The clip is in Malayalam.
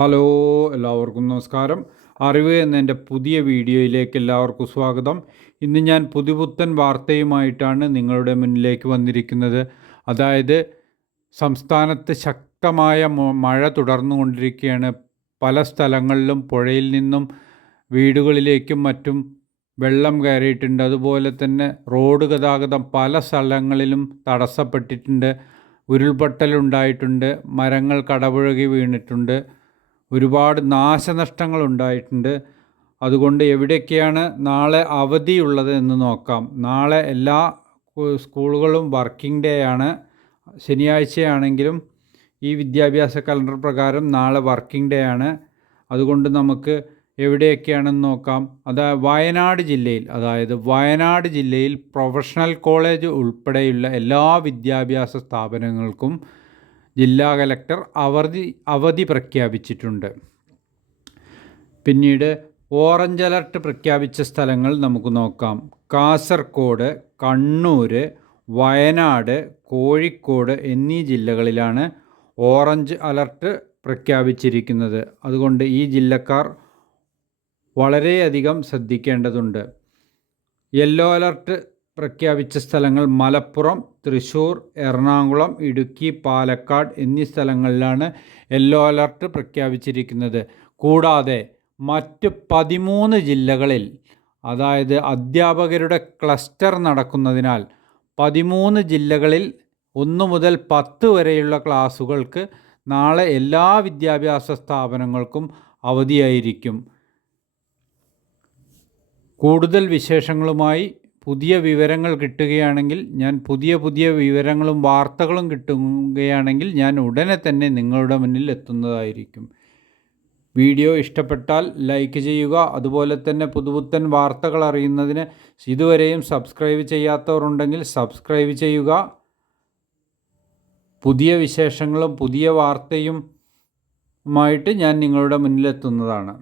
ഹലോ, എല്ലാവർക്കും നമസ്കാരം. അറിവ് എന്ന പുതിയ വീഡിയോയിലേക്ക് എല്ലാവർക്കും സ്വാഗതം. ഇന്ന് ഞാൻ പുതുപുത്തൻ വാർത്തയുമായിട്ടാണ് നിങ്ങളുടെ മുന്നിലേക്ക് വന്നിരിക്കുന്നത്. അതായത് സംസ്ഥാനത്ത് ശക്തമായ മഴ തുടർന്നുകൊണ്ടിരിക്കുകയാണ്. പല സ്ഥലങ്ങളിലും പുഴയിൽ നിന്നും വീടുകളിലേക്കും മറ്റും വെള്ളം കയറിയിട്ടുണ്ട്. അതുപോലെ തന്നെ റോഡ് ഗതാഗതം പല സ്ഥലങ്ങളിലും തടസ്സപ്പെട്ടിട്ടുണ്ട്. ഉരുൾപൊട്ടലുണ്ടായിട്ടുണ്ട്. മരങ്ങൾ കടപുഴകി വീണിട്ടുണ്ട്. ഒരുപാട് നാശനഷ്ടങ്ങൾ ഉണ്ടായിട്ടുണ്ട്. അതുകൊണ്ട് എവിടെയൊക്കെയാണ് നാളെ അവധിയുള്ളത് എന്ന് നോക്കാം. നാളെ എല്ലാ സ്കൂളുകളും വർക്കിംഗ് ഡേ ആണ്. ശനിയാഴ്ചയാണെങ്കിലും ഈ വിദ്യാഭ്യാസ കലണ്ടർ പ്രകാരം നാളെ വർക്കിംഗ് ഡേ ആണ്. അതുകൊണ്ട് നമുക്ക് എവിടെയൊക്കെയാണെന്ന് നോക്കാം. വയനാട് ജില്ലയിൽ പ്രൊഫഷണൽ കോളേജ് ഉൾപ്പെടെയുള്ള എല്ലാ വിദ്യാഭ്യാസ സ്ഥാപനങ്ങൾക്കും ജില്ലാ കലക്ടർ അവധി പ്രഖ്യാപിച്ചിട്ടുണ്ട്. പിന്നീട് ഓറഞ്ച് അലർട്ട് പ്രഖ്യാപിച്ച സ്ഥലങ്ങൾ നമുക്ക് നോക്കാം. കാസർഗോഡ്, കണ്ണൂർ, വയനാട്, കോഴിക്കോട് എന്നീ ജില്ലകളിലാണ് ഓറഞ്ച് അലർട്ട് പ്രഖ്യാപിച്ചിരിക്കുന്നത്. അതുകൊണ്ട് ഈ ജില്ലക്കാർ വളരെയധികം ശ്രദ്ധിക്കേണ്ടതുണ്ട്. യെല്ലോ അലർട്ട് പ്രഖ്യാപിച്ച സ്ഥലങ്ങൾ മലപ്പുറം, തൃശ്ശൂർ, എറണാകുളം, ഇടുക്കി, പാലക്കാട് എന്നീ സ്ഥലങ്ങളിലാണ് യെല്ലോ അലർട്ട് പ്രഖ്യാപിച്ചിരിക്കുന്നത്. കൂടാതെ മറ്റ് 13 ജില്ലകളിൽ, അതായത് അധ്യാപകരുടെ ക്ലസ്റ്റർ നടക്കുന്നതിനാൽ 13 ജില്ലകളിൽ 1 മുതൽ 10 വരെയുള്ള ക്ലാസുകൾക്ക് നാളെ എല്ലാ വിദ്യാഭ്യാസ സ്ഥാപനങ്ങൾക്കും അവധിയായിരിക്കും. കൂടുതൽ വിശേഷങ്ങളുമായി പുതിയ വിവരങ്ങൾ കിട്ടുകയാണെങ്കിൽ പുതിയ വിവരങ്ങളും വാർത്തകളും കിട്ടുകയാണെങ്കിൽ ഞാൻ ഉടനെ തന്നെ നിങ്ങളുടെ മുന്നിൽ എത്തുന്നതായിരിക്കും. വീഡിയോ ഇഷ്ടപ്പെട്ടാൽ ലൈക്ക് ചെയ്യുക. അതുപോലെ തന്നെ പുതുപുത്തൻ വാർത്തകൾ അറിയുന്നതിന് ഇതുവരെയും സബ്സ്ക്രൈബ് ചെയ്യാത്തവരുണ്ടെങ്കിൽ സബ്സ്ക്രൈബ് ചെയ്യുക. പുതിയ വിശേഷങ്ങളും പുതിയ വാർത്തയുമായിട്ട് ഞാൻ നിങ്ങളുടെ മുന്നിലെത്തുന്നതാണ്.